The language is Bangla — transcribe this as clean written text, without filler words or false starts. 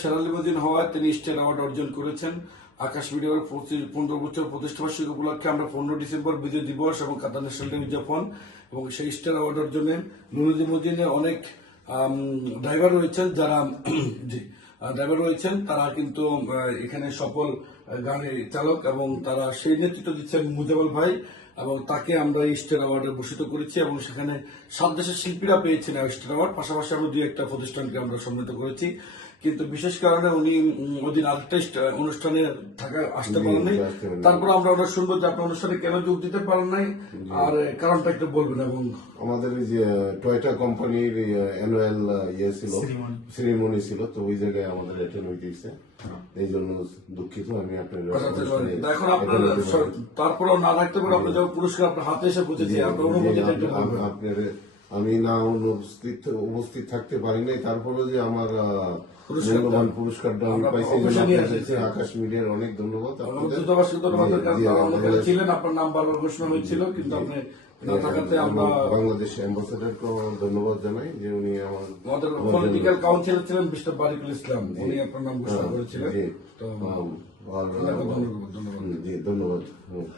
সেরা লিমোজিন হওয়ায় তিনি স্টার অ্যাওয়ার্ড অর্জন করেছেন। আকাশ মিডিয়ার 15 বছর প্রতিষ্ঠাবার্ষিকী উপলক্ষে আমরা 15 ডিসেম্বর বিজয় দিবস এবং কাতার ন্যাশনাল ডে উদযাপন এবং সেই স্টার অ্যাওয়ার্ড অর্জনে নুরুল লিমোজিনে অনেক ড্রাইভার রয়েছেন যারা ড্রাইভার রয়েছেন, তারা কিন্তু এখানে সফল গাড়ি চালক এবং তারা সেই নেতৃত্ব দিচ্ছেন মুজাবল ভাই এবং তাকে আমরা স্টার অ্যাওয়ার্ডে ভূষিত করেছি এবং সেখানে 7 দেশের শিল্পীরা পেয়েছেন স্টার অ্যাওয়ার্ড। পাশাপাশি আমরা 2-1টা প্রতিষ্ঠানকে আমরা সম্মানিত করেছি, কিন্তু বিশেষ কারণে উনি ওদিন আরেকটা অনুষ্ঠানে আসতে পারেননি। তারপর আমরা ওটা শুনবো যে আপনার অনুষ্ঠানে কেন যোগ দিতে পারেন নাই আর কারণটা একটু বলবেন। এবং আমাদের এই যে টয়োটা কোম্পানির অ্যানুয়াল ছিল, সেরিমনি ছিল, তো ওই জায়গায় আমাদের অ্যাটেন্ড হইতেছে, এই জন্য দুঃখিত। আমি আপনার এখন আপনার তারপরেও না থাকতে পারে আপনার যখন পুরস্কার আপনার হাতে এসে পৌঁছেছে আপনার অনুভূতিটা একটু বলবেন। আপনার আমি না উপস্থিত থাকতে পারি নাই, তারপরে যে আমার মূল্যবান পুরস্কারটা আমি পাইছি, আকাশ মিডিয়ার অনেক ধন্যবাদ। ছিলেন আপনার নাম বারবার ঘোষণা হয়েছিল, কিন্তু আপনি না থাকাতে আমরা বাংলাদেশ অ্যাম্বাসেডারকে ধন্যবাদ জানাই যে উনি আমাদের পলিটিক্যাল কাউন্সিলর ছিলেন মিস্টার বারিকুল ইসলাম, উনি আপনার নাম ঘোষণা করেছিলেন। তো ধন্যবাদ। ধন্যবাদ।